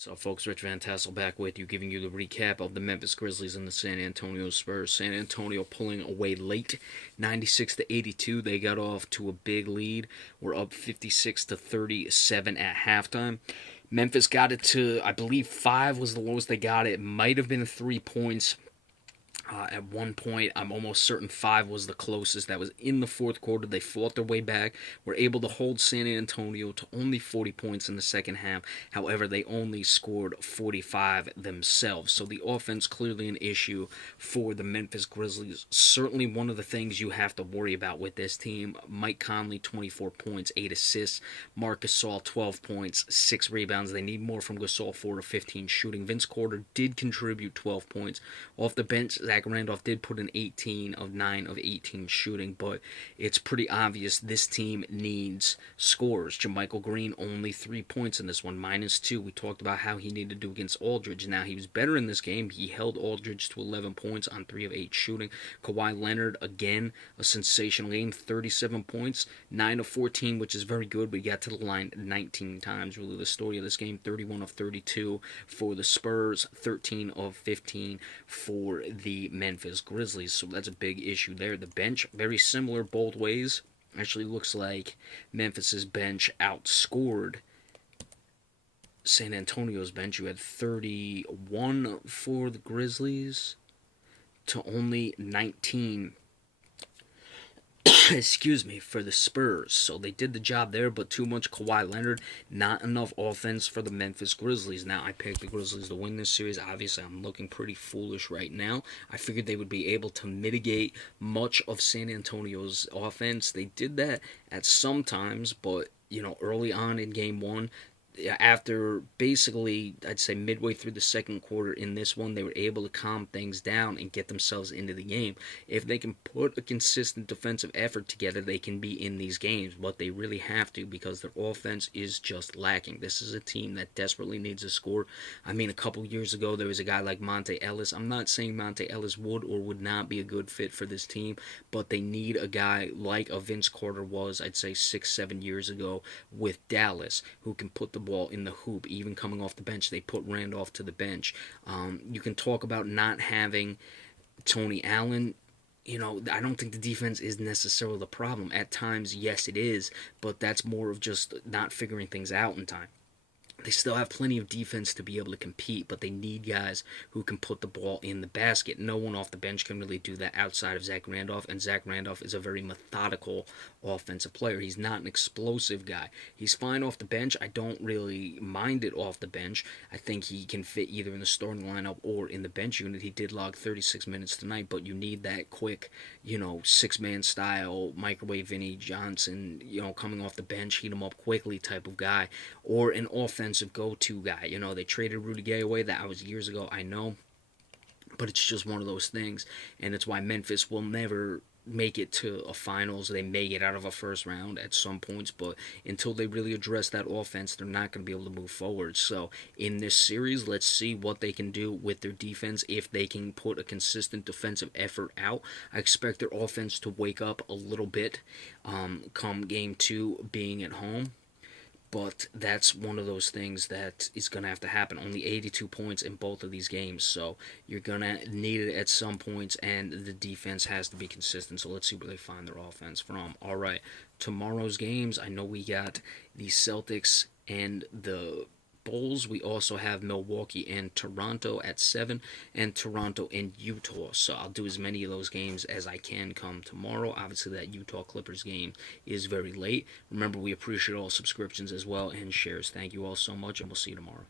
So, folks, Rich Van Tassel back with you, giving you the recap of the Memphis Grizzlies and the San Antonio Spurs. San Antonio pulling away late, 96 to 82. They got off to a big lead. We're up 56 to 37 at halftime. Memphis got it to, I believe, 5 was the lowest they got it. It might have been 3 points. At one point, I'm almost certain 5 was the closest. That was in the fourth quarter. They fought their way back, were able to hold San Antonio to only 40 points in the second half. However, they only scored 45 themselves. So the offense clearly an issue for the Memphis Grizzlies. Certainly one of the things you have to worry about with this team. Mike Conley, 24 points, 8 assists. Marc Gasol, 12 points, 6 rebounds. They need more from Gasol, 4 to 15 shooting. Vince Carter did contribute 12 points. Off the bench, Zach Randolph did put in 18 of 9 of 18 shooting, but it's pretty obvious this team needs scores. JaMychal Green only 3 points in this one, -2. We talked about how he needed to do against Aldridge. Now, he was better in this game. He held Aldridge to 11 points on 3 of 8 shooting. Kawhi Leonard, again, a sensational game, 37 points, 9 of 14, which is very good, but he got to the line 19 times. Really the story of this game, 31 of 32 for the Spurs, 13 of 15 for the Memphis Grizzlies. So that's a big issue there. The bench, very similar both ways. Actually looks like Memphis's bench outscored San Antonio's bench. You had 31 for the Grizzlies to only 19 excuse me, for the Spurs. So they did the job there, but too much Kawhi Leonard, not enough offense for the Memphis Grizzlies. Now, I picked the Grizzlies to win this series. Obviously, I'm looking pretty foolish right now. I figured they would be able to mitigate much of San Antonio's offense. They did that at some times, but, early on in game one, after basically, I'd say midway through the second quarter in this one, they were able to calm things down and get themselves into the game. If they can put a consistent defensive effort together, they can be in these games, but they really have to because their offense is just lacking. This is a team that desperately needs a score. I mean, a couple years ago, there was a guy like Monte Ellis. I'm not saying Monte Ellis would or would not be a good fit for this team, but they need a guy like a Vince Carter was, I'd say 6-7 years ago with Dallas, who can put the ball in the hoop, even coming off the bench. They put Randolph to the bench. You can talk about not having Tony Allen. I don't think the defense is necessarily the problem. At times, yes, it is, but that's more of just not figuring things out in time. They still have plenty of defense to be able to compete, but they need guys who can put the ball in the basket. No one off the bench can really do that outside of Zach Randolph, and Zach Randolph is a very methodical offensive player. He's not an explosive guy. He's fine off the bench. I don't really mind it off the bench. I think he can fit either in the starting lineup or in the bench unit. He did log 36 minutes tonight, but you need that quick, six-man style, microwave Vinny Johnson, coming off the bench, heat him up quickly type of guy, or an offensive go-to guy. They traded Rudy Gay away. That was years ago, I know. But it's just one of those things. And it's why Memphis will never make it to a finals. They may get out of a first round at some points, but until they really address that offense, they're not going to be able to move forward. So in this series, let's see what they can do with their defense. If they can put a consistent defensive effort out, I expect their offense to wake up a little bit come game 2 being at home. But that's one of those things that is going to have to happen. Only 82 points in both of these games, so you're going to need it at some points, and the defense has to be consistent. So let's see where they find their offense from. All right, tomorrow's games, I know we got the Celtics and the Bulls. We also have Milwaukee and Toronto at 7, and Toronto and Utah. So I'll do as many of those games as I can come tomorrow. Obviously, that Utah Clippers game is very late. Remember, we appreciate all subscriptions as well and shares. Thank you all so much, and we'll see you tomorrow.